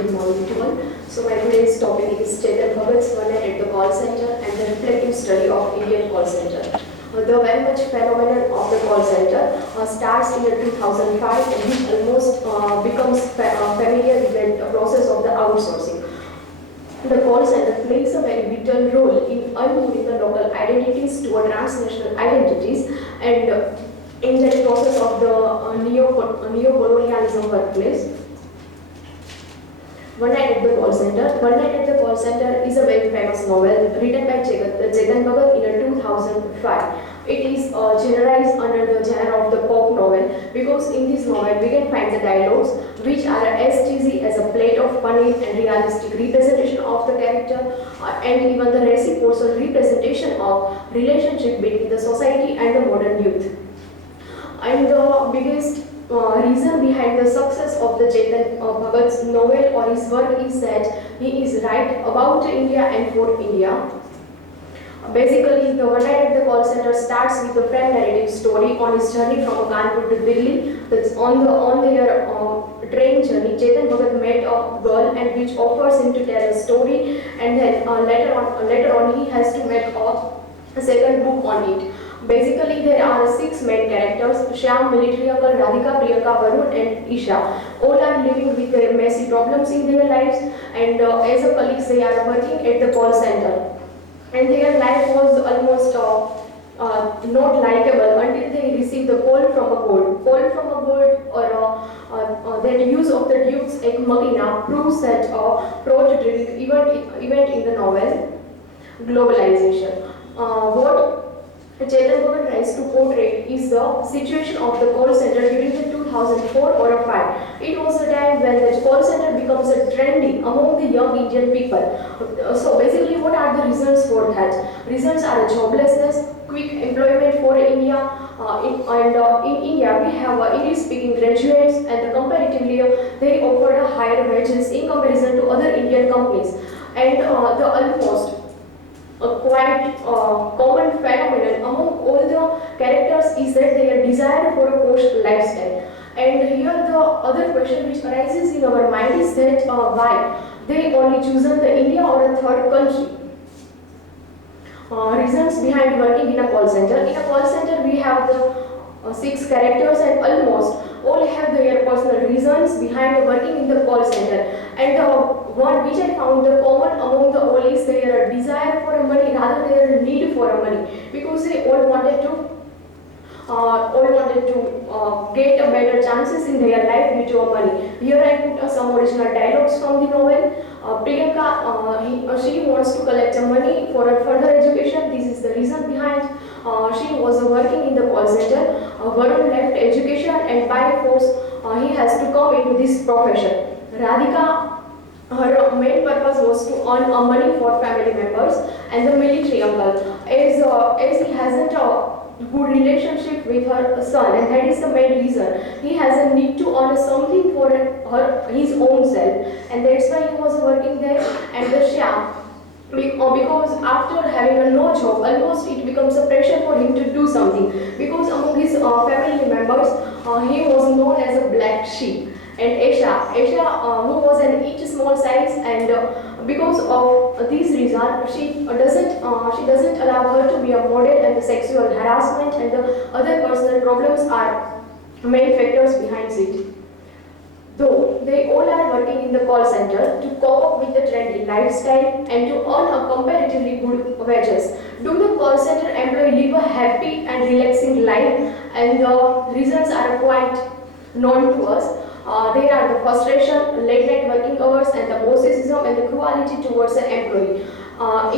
good morning to all. So my today's topic is Chetan Bhagat's One Night at the Call Center and the reflective study of Indian call center. The very much phenomenon of the call center starts in the 2005 and which almost becomes familiar with the process of the outsourcing. The call center plays a very vital role in unmoving the local identities to transnational identities and in that process of the neo-colonialism workplace. One Night at the Call Center. One Night at the Call Center is a very famous novel written by Chetan Bhagat in 2005. It is generalized under the genre of the pop novel because in this novel we can find the dialogues which are as cheesy as a plate of paneer and realistic representation of the character and even the reciprocal representation of relationship between the society and the modern youth. And the biggest reason behind the success of the Chetan Bhagat's novel or his work is that he is right about India and for India. Basically, the One Night at the Call Center starts with a friend narrative story on his journey from Kanpur to Delhi. That's on their train journey. Chetan Bhagat met a girl and which offers him to tell a story, and then later on he has to make a second book on it. Basically, there are 6 main characters: Shyam, military uncle, Radhika, Priyanka, Varun, and Isha. All are living with their messy problems in their lives, and as a colleagues, they are working at the call center. And their life was almost not likable until they received the call from a god. Call from a god or that use of the Duke's egg machina proves that plot-driven event in the novel, globalization. What Chetan Bhagat tries to portray is the situation of the call center during the 2004 or 5. It was a time when the call center becomes a trendy among the young Indian people. So basically, what are the reasons for that? Reasons are joblessness, quick employment for India, in India we have English-speaking graduates, and comparatively they offer higher wages in comparison to other Indian companies, and the almost a quite common phenomenon among all the characters is that their desire for a posh lifestyle. And here the other question which arises in our mind is that why they only chosen the India or a third country. Reasons behind working in a call center. In a call center we have the 6 characters and almost all have their personal reasons behind working in the call center. And the one which I found the common among the all is their desire for money rather their need for money, because they all wanted to get a better chances in their life due to money. Here I put some original dialogues from the novel. Priyanka, she wants to collect some money for her further education. This is the reason behind. She was working in the call center. Varun left education and by force he has to come into this profession. Radhika, her main purpose was to earn money for family members, and the military uncle, as he hasn't a good relationship with her son, and that is the main reason. He has a need to earn something for his own self, and that's why he was working there. And the Shyam, because after having a no job, almost it becomes a pressure for him to do something, because among his family members, he was known as a black sheep. And Aisha, who was an each small size, and because of this reason, she doesn't allow her to be a model, and the sexual harassment and the other personal problems are main factors behind it. Though they all are working in the call center to cope up with the trendy lifestyle and to earn a comparatively good wages, do the call center employee live a happy and relaxing life? And the reasons are quite known to us. There are the frustration, late night working hours, and the bosses,ism and the cruelty towards the employee.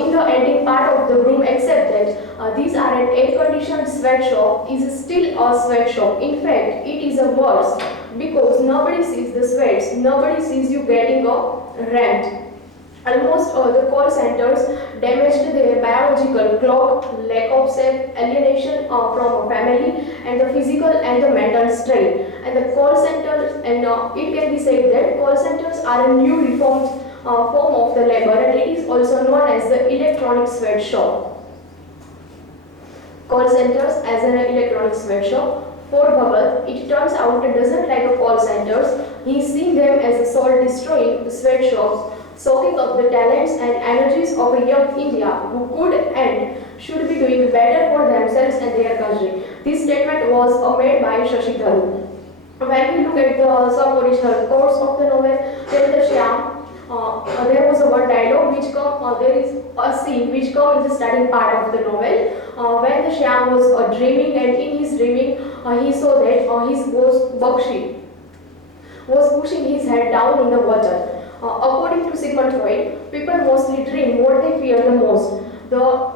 In the ending part of the room, except that these are an air-conditioned sweatshop, is still a sweatshop. In fact, it is a worse, because nobody sees the sweats, nobody sees you getting a rent. Almost all the call centers damaged their biological clock, lack of self, alienation from a family, and the physical and the mental strain. And the call centers, and it can be said that call centers are a new reformed form of the labor, and it is also known as the electronic sweatshop. Call centers as an electronic sweatshop. For Bhagat, it turns out it doesn't like a call centers. He's seen them as a soul-destroying sweatshops, soaking up the talents and energies of a young India who could and should be doing better for themselves and their country. This statement was made by Shashi Tharoor. When we look at some original quotes of the novel, there is the Shyam. There was a one dialogue which there is a scene which comes in the starting part of the novel when the Shyam was dreaming, and in his dreaming he saw that his ghost Bakshi was pushing his head down in the water. According to Sigmund Freud, people mostly dream what they fear the most. That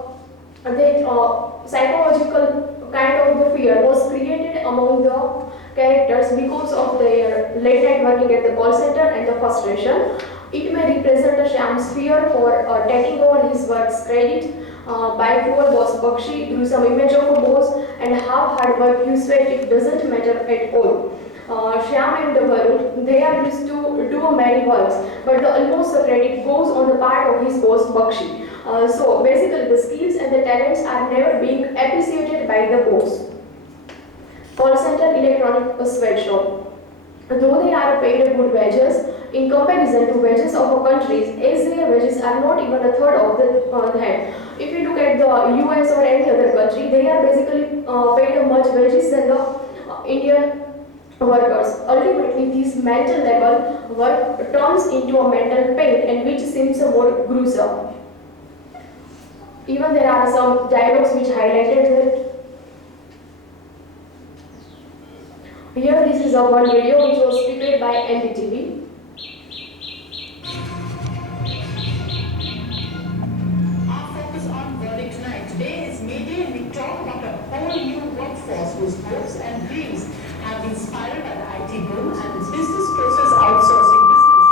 psychological kind of the fear was created among the characters because of their late night working at the call center and the frustration. It may represent a Shyam's fear for taking over his work's credit by cruel boss Bakshi through some image of a boss, and how hard work you sweat it doesn't matter at all. Shyam and Varun, they are used to do many works, but the almost credit goes on the part of his boss Bakshi. So basically the skills and the talents are never being appreciated by the boss. Call center electronic sweatshop. Though they are paid good wages, in comparison to wages of countries, as their wages are not even a third of that. If you look at the US or any other country, they are basically paid much wages than the Indian workers. Ultimately, this mental level work turns into a mental pain, and which seems more gruesome. Even there are some dialogues which highlighted that. Here, this is a one video which was prepared by NDTV. Our focus on verdict tonight. Today is May Day, and we talk about a whole new workforce whose hopes and dreams have been inspired by the IT boom and its business process outsourcing business.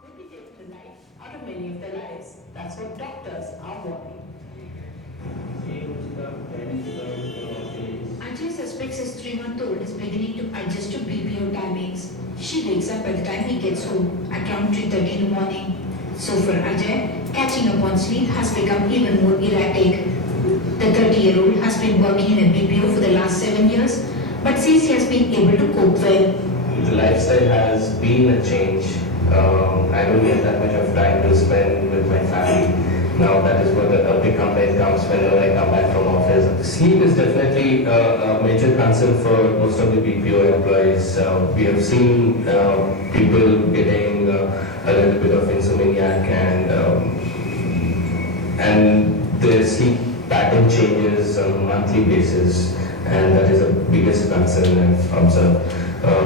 Could be taking the life out of many of their lives. That's what doctors are warning. Ajay suspects his 3-month-old is beginning to adjust to BPO timings. She wakes up by the time he gets home at around 3:30 in the morning. So for Ajay, catching up on sleep has become even more erratic. The 30-year-old has been working in a BPO for the last 7 years, but says he has been able to cope well. The lifestyle has been a change. I don't get that much of time to spend with my family. Now that is what a big complaint comes whenever I come back from office. Sleep is definitely a major concern for most of the BPO employees. We have seen people getting a little bit of insomniac, and their sleep pattern changes on a monthly basis, and that is the biggest concern I've observed.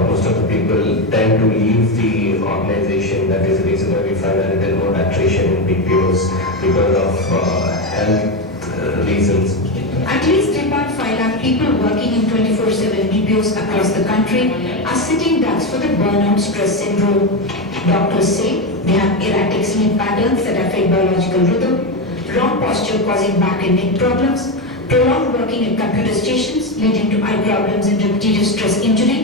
Most of the people tend to leave the organization. That is the reason why we find a little more attrition in BPOs because of health reasons. At least 3.5 lakh people working in 24/7 BPOs across the country are sitting ducks for the burnout stress syndrome. Doctors say they have erratic sleep patterns that affect biological rhythm, wrong posture causing back and neck problems, prolonged working at computer stations leading to eye problems and repetitive stress injury,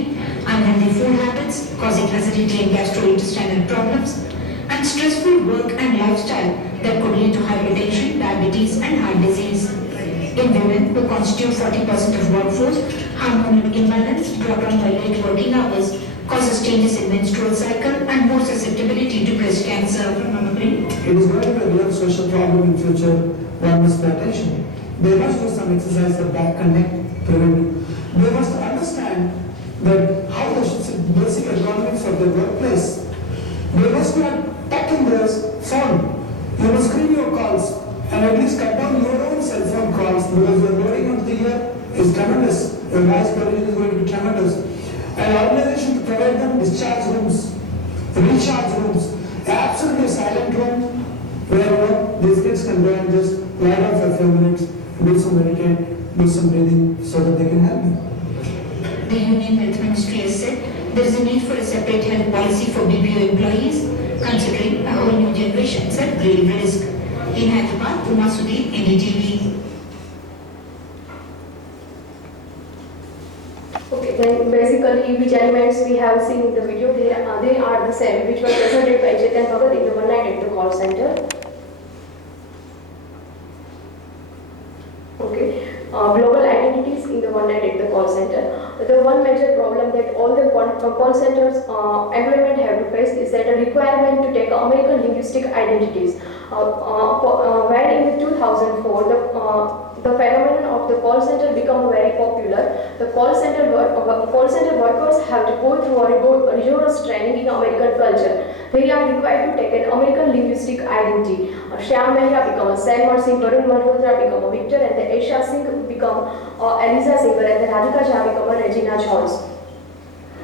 unhealthy food habits causing acidity and gastrointestinal problems, and stressful work and lifestyle that could lead to hypertension, diabetes, and heart disease. In women, who constitute 40% of workforce, hormonal imbalance brought on by late working hours causes changes in menstrual cycle and more susceptibility to breast cancer. It is going to be a real social problem in future. One must pay attention. They must do some exercise for back and neck prevention. They must understand that how the basic ergonomics of the workplace. They must not tuck in their phone. You must screen your calls and at least cut down your own cell phone calls, because your loading onto the ear is tremendous. Your noise pollution is going to be tremendous. An organization to provide them discharge rooms, recharge rooms, absolutely silent room where these kids can go and just lie down for a few minutes, do some meditate, do some breathing so that they can help you. The Union Health Ministry has said there is a need for a separate health policy for BPO employees, considering a whole new generation is at grave risk. In Hyderabad, Uma Sudhir, NDTV. Okay, then basically which elements we have seen in the video, they are the same which were presented by Chetan Bhagat in the one night at the call center. global identities in the one at the call center. The one major problem that all the call centers employment have to face is that a requirement to take American linguistic identities. When in the 2004, the phenomenon of the call center become very popular. The call center workers have to go through a rigorous training in American culture. They are required to take an American linguistic identity. Shyam Mehra become a Sam Singh, Varun Malhotra become a Victor, and the Aisha Singh become Eliza Singer, and the Radhika Jha become a Regina Jones.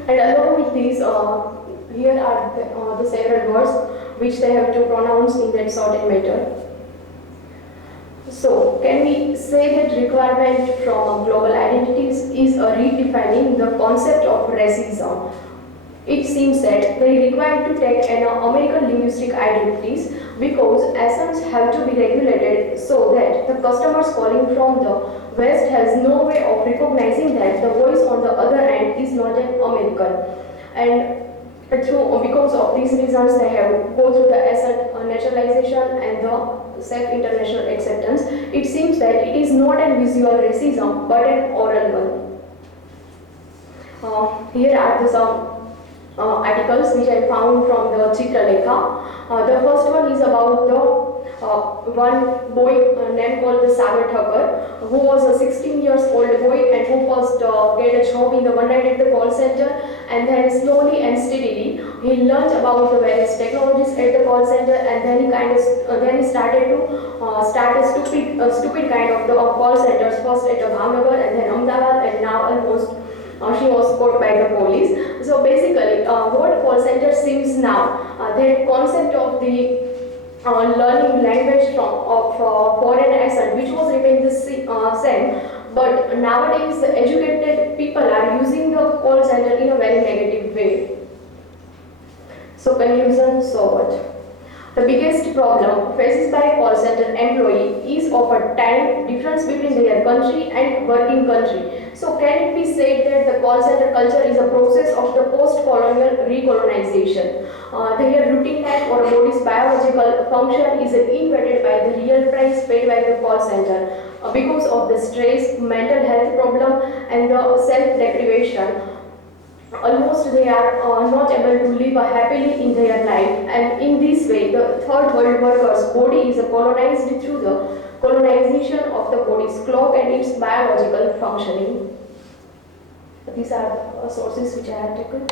And along with these, here are the several words which they have to pronounce in that certain matter. So, can we say that requirement from global identities is redefining the concept of racism? It seems that they require to take an American linguistic identities because accents have to be regulated so that the customers calling from the West has no way of recognizing that the voice on the other end is not an American. And because of these reasons, they have go through the accent naturalization and the self-international acceptance. It seems that it is not a visual racism but an oral one. Here are some articles which I found from the Chitralekha. The first one is about the one boy named called the Sagar Thakur, who was a 16 years old boy and who first get a job in the one night at the call center, and then slowly and steadily he learned about the various technologies at the call center, and then he started to start a stupid kind of the call centers, first at Bhavnagar and then Ahmedabad, and now almost she was caught by the police. So basically, what call center seems now, that concept of the learning language of foreign accent, which was remained the same, but nowadays the educated people are using the call center in a very negative way. So conclusion, so what? The biggest problem faced by a call center employee is of a time difference between their country and working country. So can it be said that the call center culture is a process of the post-colonial recolonization? Their routine life or body's biological function is invaded by the real price paid by the call center because of the stress, mental health problem, and the self-deprivation. Almost they are not able to live happily in their life, and in this way the third world workers' body is colonized through the colonization of the body's clock and its biological functioning. These are the sources which I have taken.